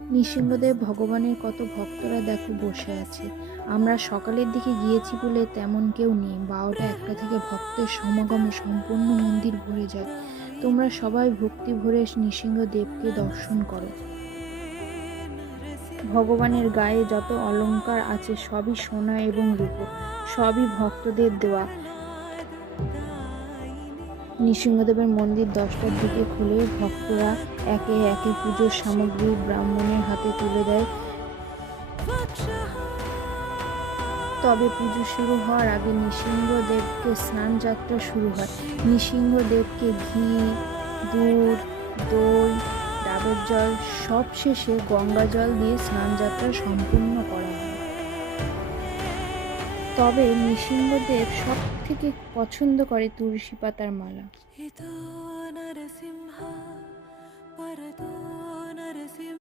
নৃসিংহদেব ভগবানের কত ভক্তরা দেখো বসে আছে। আমরা সকালের দিকে গিয়েছি বলে তেমন কেউ নেই। ১২টা ১টা থেকে ভক্তের সমাগমে সম্পূর্ণ মন্দির ভরে যায়। তোমরা সবাই ভক্তি ভরে নৃসিংহদেবকে দর্শন করো। ভগবানের গায়ে যত অলংকার আছে সবই সোনা এবং রূপো, সবই ভক্তদের দেওয়া। নৃসিংহদেবের মন্দির ১০টার দিকে খুলে ভক্তরা একে একে পুজোর সামগ্রী ব্রাহ্মণের হাতে তুলে দেয়। তবে পুজো শুরু হওয়ার আগে নৃসিংহদেবকে স্নান যাত্রা শুরু হয়। নৃসিংহদেবকে ঘি, দুধ, দই, ডাবের জল সব শেষে গঙ্গা জল দিয়ে স্নান যাত্রা সম্পূর্ণ করা হয়। তবে নৃসিংহদেব সব থেকে পছন্দ করে তুলসী পাতার মালা।